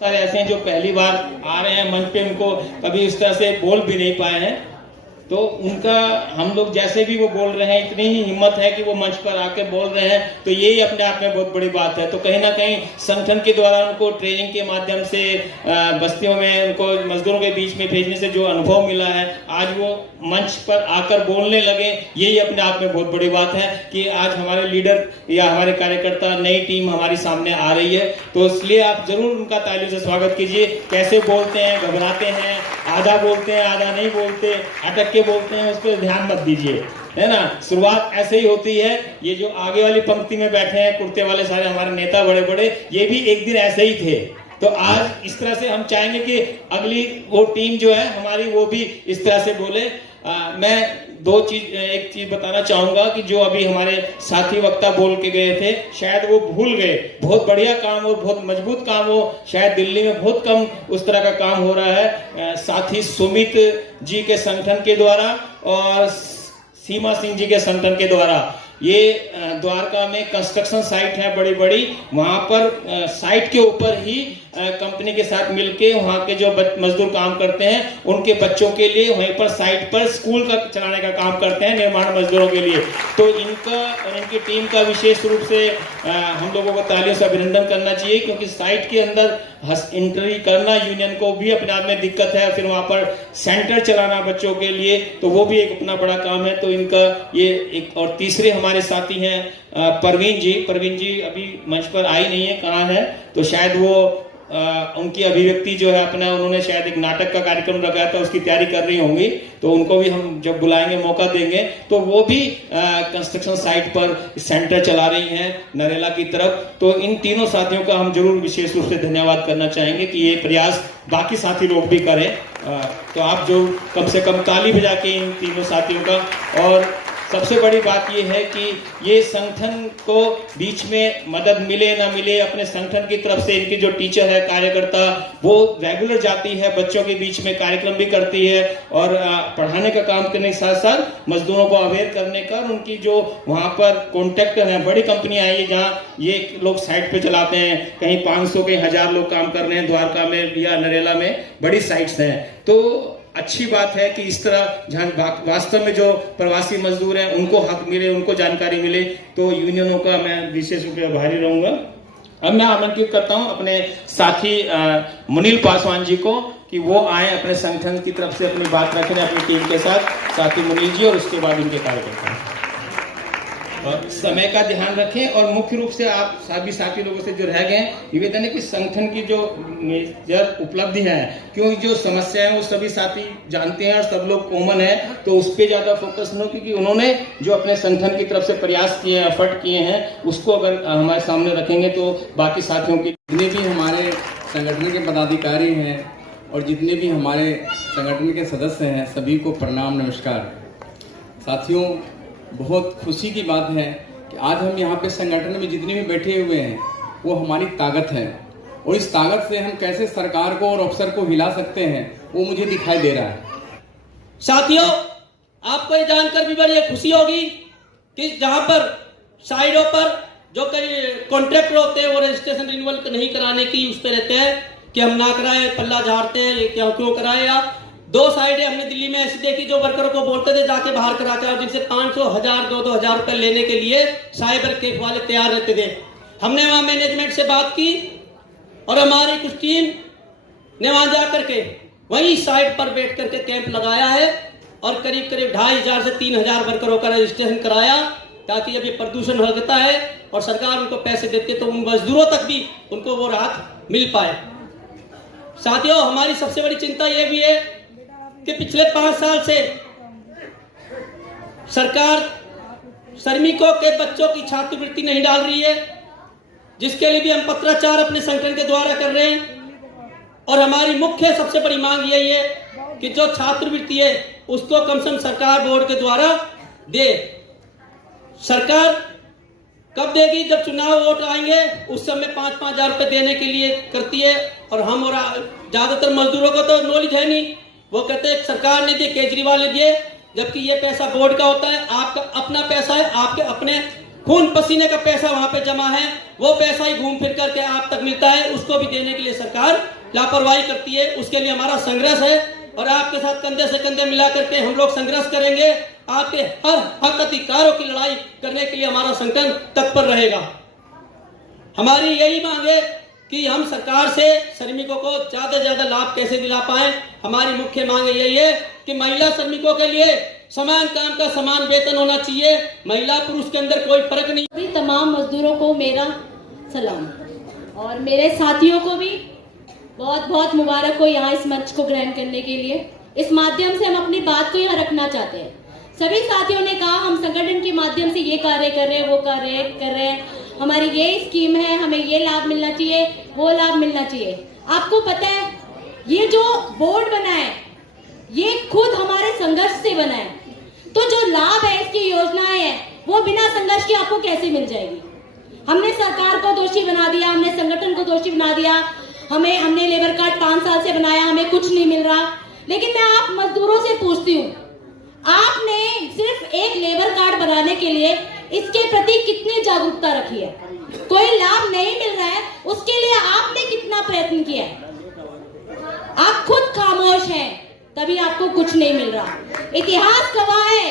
सारे ऐसे हैं जो पहली बार आ रहे हैं मंच पे, उनको कभी इस तरह से बोल भी नहीं पाए हैं, तो उनका हम लोग जैसे भी वो बोल रहे हैं इतनी ही हिम्मत है कि वो मंच पर आके बोल रहे हैं, तो यही अपने आप में बहुत बड़ी बात है। तो कहीं ना कहीं संगठन के द्वारा उनको ट्रेनिंग के माध्यम से बस्तियों में उनको मजदूरों के बीच में भेजने से जो अनुभव मिला है, आज वो मंच पर आकर बोलने लगे, यही अपने आप में बहुत बड़ी बात है कि आज हमारे लीडर या हमारे कार्यकर्ता, नई टीम हमारी सामने आ रही है। तो इसलिए आप जरूर उनका तालियों से स्वागत कीजिए। कैसे बोलते हैं, घबराते हैं, आधा बोलते हैं, आधा नहीं बोलते, अटक के बोलते हैं, उस पर ध्यान मत दीजिए, है ना। शुरुआत ऐसे ही होती है। ये जो आगे वाली पंक्ति में बैठे हैं कुर्ते वाले सारे हमारे नेता बड़े बड़े, ये भी एक दिन ऐसे ही थे। तो आज इस तरह से हम चाहेंगे कि अगली वो टीम जो है हमारी, वो भी इस तरह से बोले। मैं एक चीज बताना चाहूंगा कि जो अभी हमारे साथी वक्ता बोल के गए थे, शायद वो भूल गए। बहुत बढ़िया काम हो, बहुत मजबूत काम हो, शायद दिल्ली में बहुत कम उस तरह का काम हो रहा है। साथी सुमित जी के संगठन के द्वारा और सीमा सिंह जी के संगठन के द्वारा ये द्वारका में कंस्ट्रक्शन साइट है बड़ी बड़ी, वहां पर साइट के ऊपर ही कंपनी के साथ मिलके वहां के जो मजदूर काम करते हैं उनके बच्चों के लिए वहीं पर साइट पर स्कूल का चलाने का काम करते हैं निर्माण मजदूरों के लिए। तो इनका और इनकी टीम का विशेष रूप से हम लोगों को तालियों से अभिनंदन करना चाहिए, क्योंकि साइट के अंदर एंट्री करना यूनियन को भी अपने आप में दिक्कत है, फिर वहां पर सेंटर चलाना बच्चों के लिए, तो वो भी एक अपना बड़ा काम है। तो इनका ये एक, और तीसरे हमारे साथी हैं परवीन जी अभी मंच पर आई नहीं है, कहाँ है, तो शायद वो उनकी अभिव्यक्ति जो है अपना, उन्होंने शायद एक नाटक का कार्यक्रम लगाया था, उसकी तैयारी कर रही होंगी, तो उनको भी हम जब बुलाएंगे मौका देंगे, तो वो भी कंस्ट्रक्शन साइट पर सेंटर चला रही हैं नरेला की तरफ। तो इन तीनों साथियों का हम जरूर विशेष रूप से धन्यवाद करना चाहेंगे कि ये प्रयास बाकी साथी लोग भी करें। तो आप जो कम से कम ताली बजा के इन तीनों साथियों का, और सबसे बड़ी बात यह है कि ये संगठन को बीच में मदद मिले ना मिले, अपने संगठन की तरफ से इनकी जो टीचर है, कार्यकर्ता, वो रेगुलर जाती है, बच्चों के बीच में कार्यक्रम भी करती है और पढ़ाने का काम करने के साथ साथ मजदूरों को अवेयर करने का, उनकी जो वहाँ पर कॉन्टेक्ट है, बड़ी कंपनियां आई है जहाँ ये लोग साइट पे चलाते हैं, कहीं 500 कहीं 1000 लोग काम कर रहे हैं द्वारका में या नरेला में, बड़ी साइट्स हैं। तो अच्छी बात है कि इस तरह जहाँ वास्तव में जो प्रवासी मजदूर हैं उनको हक मिले, उनको जानकारी मिले, तो यूनियनों का मैं विशेष रूप से आभारी रहूंगा। अब मैं आमंत्रित करता हूं अपने साथी मुनील पासवान जी को कि वो आए अपने संगठन की तरफ से अपनी बात रखें अपनी टीम के साथ, साथी मुनील जी, और उसके बाद उनके कार्यकर्ता। और समय का ध्यान रखें, और मुख्य रूप से आप सभी साथी लोगों से जो रह गए निवेदन है कि संगठन की जो मेजर उपलब्धि है, क्योंकि जो समस्या है वो सभी साथी जानते हैं और सब लोग कॉमन है, तो उस पर ज्यादा फोकस न हो, क्योंकि उन्होंने जो अपने संगठन की तरफ से प्रयास किए हैं, एफर्ट किए हैं, उसको अगर हमारे सामने रखेंगे तो बाकी साथियों की, जितने भी हमारे संगठन के पदाधिकारी हैं और जितने भी हमारे संगठन के सदस्य हैं, सभी को प्रणाम, नमस्कार। साथियों, बहुत खुशी की बात है कि आज हम यहाँ पे संगठन में जितने भी बैठे हुए हैं वो हमारी ताकत है, और इस ताकत से हम कैसे सरकार को और अफसर को हिला सकते हैं वो मुझे दिखाई दे रहा है। साथियों, आपको ये जानकर भी बड़ी खुशी होगी कि जहाँ पर साइडों पर जो कई कॉन्ट्रैक्टर होते हैं वो रजिस्ट्रेशन रिन्यूअल नहीं कराने की उस पर रहते हैं कि हम ना कराए, पल्ला झाड़ते हैं, ये क्यों कराए आप। 2 साइडें हमने दिल्ली में ऐसी देखी जो वर्करों को बोलते थे जाके बाहर करा के, और जिनसे 500, 1000, 2-2000 रुपए लेने के लिए साइबर कैफ वाले तैयार रहते थे। हमने वहां मैनेजमेंट से बात की और हमारी कुछ टीम ने वहां जाकर के वही साइट पर बैठ करके कैंप लगाया है और करीब 2500 से 3000 वर्करों का रजिस्ट्रेशन कराया, ताकि अभी प्रदूषण होता है और सरकार उनको पैसे देती है तो उन मजदूरों तक भी उनको वो राहत मिल पाए। साथियों, हमारी सबसे बड़ी चिंता यह भी है कि पिछले 5 साल से सरकार श्रमिकों के बच्चों की छात्रवृत्ति नहीं डाल रही है, जिसके लिए भी हम पत्राचार अपने संगठन के द्वारा कर रहे हैं। और हमारी मुख्य सबसे बड़ी मांग यही है कि जो छात्रवृत्ति है उसको कम से कम सरकार बोर्ड के द्वारा दे। सरकार कब देगी? जब चुनाव वोट आएंगे उस समय 5-5 हजार रुपए देने के लिए करती है, और हम और ज्यादातर मजदूरों को तो नॉलेज है नहीं, वो कहते हैं सरकार ने दिए, केजरीवाल ने दिए, जबकि ये पैसा बोर्ड का होता है, आपका अपना पैसा है, आपके अपने खून पसीने का पैसा वहां पे जमा है, वो पैसा ही घूम फिर करके आप तक मिलता है, उसको भी देने के लिए सरकार लापरवाही करती है। उसके लिए हमारा संघर्ष है और आपके साथ कंधे से कंधे मिला करके हम लोग संघर्ष करेंगे। आपके हर हक अधिकारों की लड़ाई करने के लिए हमारा संगठन तत्पर रहेगा। हमारी यही मांग है कि हम सरकार से श्रमिकों को ज्यादा से ज्यादा लाभ कैसे दिला पाए। हमारी मुख्य मांग यही है कि महिला श्रमिकों के लिए समान काम का समान वेतन होना चाहिए, महिला पुरुष के अंदर कोई फर्क नहीं। भी तमाम मजदूरों को मेरा सलाम और मेरे साथियों को भी बहुत बहुत मुबारक हो यहाँ इस मंच को ग्रहण करने के लिए। इस माध्यम से हम अपनी बात को यहाँ रखना चाहते हैं। सभी साथियों ने कहा हम संगठन के माध्यम से ये कार्य कर रहे हैं, वो कार्य कर रहे हैं, हमारी ये स्कीम है, हमें ये लाभ मिलना चाहिए, वो लाभ मिलना चाहिए। आपको पता है ये जो बोर्ड बना है ये खुद हमारे संघर्ष से बना है, तो जो लाभ है इसकी योजनाएं हैं वो बिना संघर्ष के आपको कैसे मिल जाएगी। हमने सरकार को दोषी बना दिया, हमने संगठन को दोषी बना दिया, हमने लेबर कार्ड 5 साल से बनाया, हमें कुछ नहीं मिल रहा। लेकिन मैं आप मजदूरों से पूछती हूँ, आपने सिर्फ एक लेबर कार्ड बनाने के लिए इसके प्रति कितनी जागरूकता रखी है? कोई लाभ नहीं मिल रहा है उसके लिए आपने कितना प्रयत्न किया है? आप खुद खामोश हैं तभी आपको कुछ नहीं मिल रहा। इतिहास गवाह है,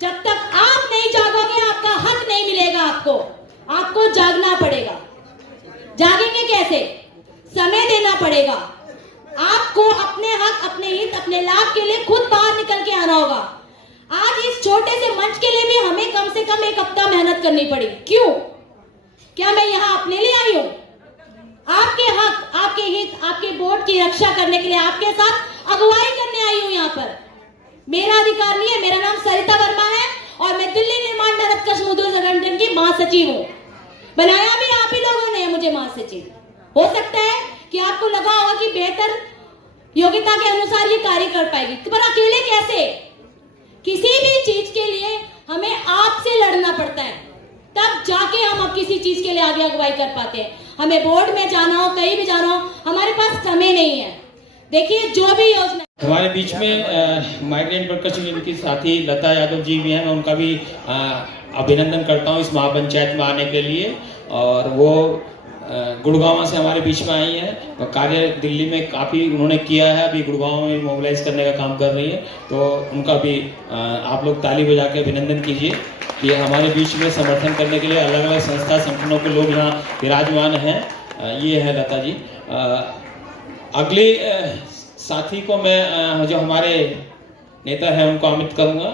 जब तक आप नहीं जागोगे आपका हक नहीं मिलेगा। आपको जागना पड़ेगा। जागेंगे कैसे? समय देना पड़ेगा। आपको अपने हक, अपने हित, अपने लाभ के लिए खुद बाहर निकल के आना होगा। आज इस छोटे से मंच के लिए भी हमें कम से कम 1 हफ्ता मेहनत करनी पड़ी। क्यों? क्या मैं यहाँ अपने लिए आई हूँ? आपके हक, आपके हित, आपके बोर्ड की रक्षा करने के लिए आपके साथ अगुवाई करने आई हूँ यहाँ पर। मेरा अधिकार नहीं है। मेरा नाम सरिता वर्मा है और मैं दिल्ली निर्माण नरकश मजदूर संगठन की महासचिव हूँ। बनाया भी आप ही लोगों ने मुझे महासचिव। हो सकता है कि आपको लगा होगा कि बेहतर योग्यता के अनुसार ये कार्य कर पाएगी, पर अकेले कैसे? किसी भी चीज के लिए हमें आपसे लड़ना पड़ता है, तब जाके हम अब किसी चीज के लिए आगे अगुवाई कर पाते हैं। हमें बोर्ड में जाना हो, कहीं भी जाना हो, हमारे पास समय नहीं है। देखिए जो भी योजना हमारे बीच में माइग्रेंट वर्कर्स यूनियन की साथी लता यादव जी भी हैं, मैं उनका भी अभिनंदन करता हूं इस महापंचायत में आने के लिए। और वो गुड़गांव से हमारे बीच में आई हैं और कार्य दिल्ली में काफ़ी उन्होंने किया है, अभी गुड़गांव में मोबिलाइज करने का काम कर रही है। तो उनका भी आप लोग ताली बजा के अभिनंदन कीजिए कि हमारे बीच में समर्थन करने के लिए अलग अलग संस्था संगठनों के लोग यहाँ विराजमान हैं। ये है लता जी। अगले साथी को मैं जो हमारे नेता हैं उनको आमंत्रित करूँगा।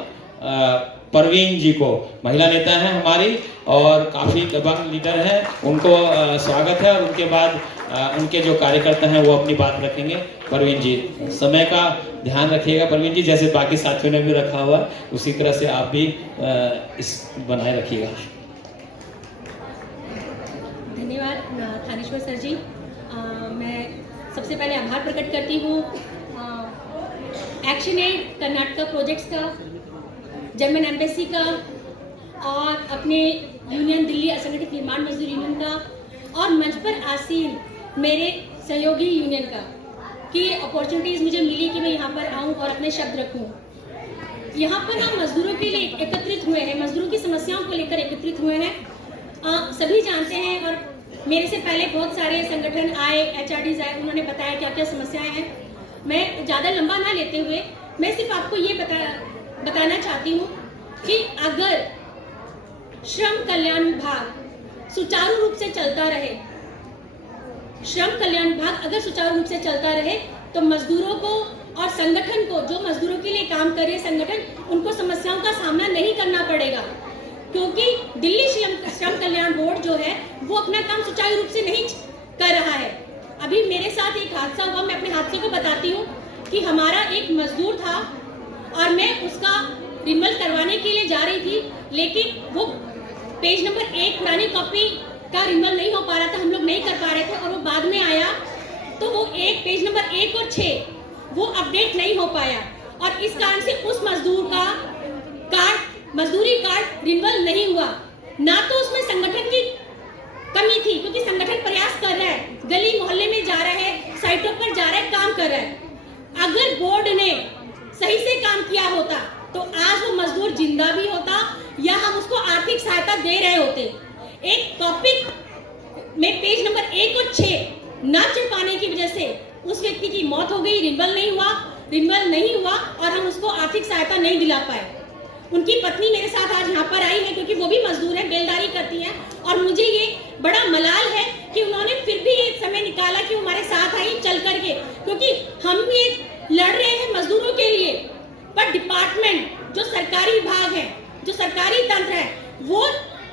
परवीन जी को, महिला नेता हैं हमारी और काफ़ी दबंग लीडर हैं, उनको स्वागत है। और उनके बाद उनके जो कार्यकर्ता हैं वो अपनी बात रखेंगे। परवीन जी, समय का ध्यान रखिएगा परवीन जी, जैसे बाकी साथियों ने भी रखा हुआ उसी तरह से आप भी इस बनाए रखिएगा। धन्यवाद थानेश्वर सर जी। मैं सबसे पहले आभार प्रकट करती हूँ एक्शन एड कर्नाटका प्रोजेक्ट्स का, जर्मन एम्बेसी का और अपने यूनियन दिल्ली असंगठित निर्माण मजदूर यूनियन का और मंच पर आसीन मेरे सहयोगी यूनियन का कि अपॉर्चुनिटीज़ मुझे मिली कि मैं यहाँ पर आऊँ और अपने शब्द रखूँ। यहाँ पर हम मजदूरों के लिए एकत्रित हुए हैं, मजदूरों की समस्याओं को लेकर एकत्रित हुए हैं। सभी जानते हैं और मेरे से पहले बहुत सारे संगठन आए, HRDs आए, उन्होंने बताया क्या क्या समस्याएं हैं। मैं ज़्यादा लंबा ना लेते हुए मैं सिर्फ आपको ये बताना चाहती हूँ कि अगर श्रम कल्याण विभाग सुचारू रूप से चलता रहे, श्रम कल्याण विभाग अगर सुचारू रूप से चलता रहे तो मजदूरों को और संगठन को, जो मजदूरों के लिए काम कर रहे संगठन, उनको समस्याओं का सामना नहीं करना पड़ेगा। क्योंकि दिल्ली श्रम कल्याण बोर्ड जो है वो अपना काम सुचारू रूप से नहीं कर रहा है। अभी मेरे साथ एक हादसा हुआ, मैं अपने हादसे को बताती हूँ कि हमारा एक मजदूर था और मैं उसका रिन्यूअल करवाने के लिए जा रही थी, लेकिन वो पेज नंबर 1 पुरानी कॉपी का रिन्यूअल नहीं हो पा रहा था, हम लोग नहीं कर पा रहे थे और वो बाद में आया तो वो पेज नंबर 1 और 6 वो अपडेट नहीं हो पाया और इस कारण से उस मजदूर का मजदूरी कार्ड रिन्यूअल नहीं हुआ। ना तो उसमें संगठन की कमी थी क्योंकि संगठन प्रयास कर रहा है, गली मोहल्ले में जा रहा है, साइटों पर जा रहा है, काम कर रहा है। अगर बोर्ड ने सही से काम किया होता तो आज वो मजदूर जिंदा भी होता या हम उसको आर्थिक सहायता दे रहे होते। एक टॉपिक में पेज नंबर 1 और 6 ना चढ़ पाने की वजह से उस व्यक्ति की मौत हो गई, रिन्यूअल नहीं हुआ और हम उसको आर्थिक सहायता नहीं दिला पाए। उनकी पत्नी मेरे साथ आज यहाँ पर आई है क्योंकि वो भी मजदूर है, बेलदारी करती हैं, और मुझे ये बड़ा मलाल है कि उन्होंने फिर भी ये समय निकाला कि हमारे साथ आई चल करके, क्योंकि हम भी लड़ रहे हैं मजदूरों के लिए। पर डिपार्टमेंट, जो सरकारी विभाग है, जो सरकारी तंत्र है, वो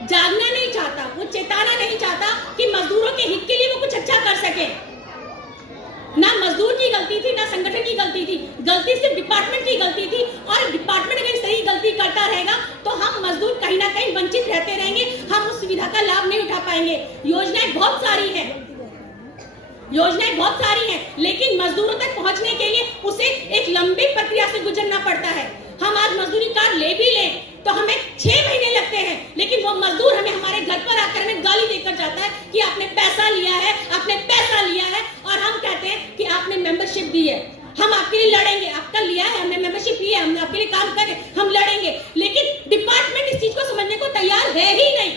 जागना नहीं चाहता, वो चेताना नहीं चाहता कि मजदूरों के हित के लिए वो कुछ अच्छा कर सके। ना मजदूर की गलती थी, ना संगठन की गलती थी, गलती सिर्फ डिपार्टमेंट की गलती थी। और डिपार्टमेंट अगर सही गलती करता रहेगा तो हम मजदूर कहीं ना कहीं वंचित रहते रहेंगे, हम उस सुविधा का लाभ नहीं उठा पाएंगे। योजनाएं बहुत सारी हैं, लेकिन मजदूरों तक पहुंचने के लिए उसे एक लंबी प्रक्रिया से गुजरना पड़ता है। हम आज मजदूरी कार्ड ले भी लें तो हमें 6 महीने लगते हैं, लेकिन वो मजदूर हमें हमारे घर पर आकर हमें गाली देकर जाता है कि आपने पैसा लिया है, और हम कहते हैं कि आपने मेंबरशिप दी है, हम आपके लिए लड़ेंगे, आपका लिया है, हमने मेंबरशिप ली है, हमने आपके लिए काम कर रहे हैं, हम लड़ेंगे। लेकिन डिपार्टमेंट इस चीज को समझने को तैयार है ही नहीं।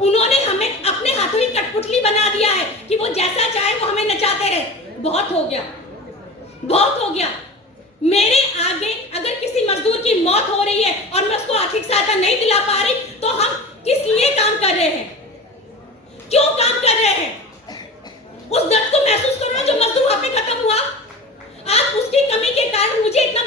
उन्होंने हमें अपने हाथों की कठपुतली बना दिया है कि वो जैसा चाहे वो हमें नचाते रहे। बहुत हो गया। मेरे आगे अगर किसी मजदूर की मौत हो रही है और मैं उसको आर्थिक सहायता नहीं दिला पा रही तो हम किस लिए काम कर रहे हैं, क्यों काम कर रहे हैं? उस दर्द को महसूस करो जो मजदूर वहां पे खत्म हुआ। आज उसकी कमी के कारण मुझे इतना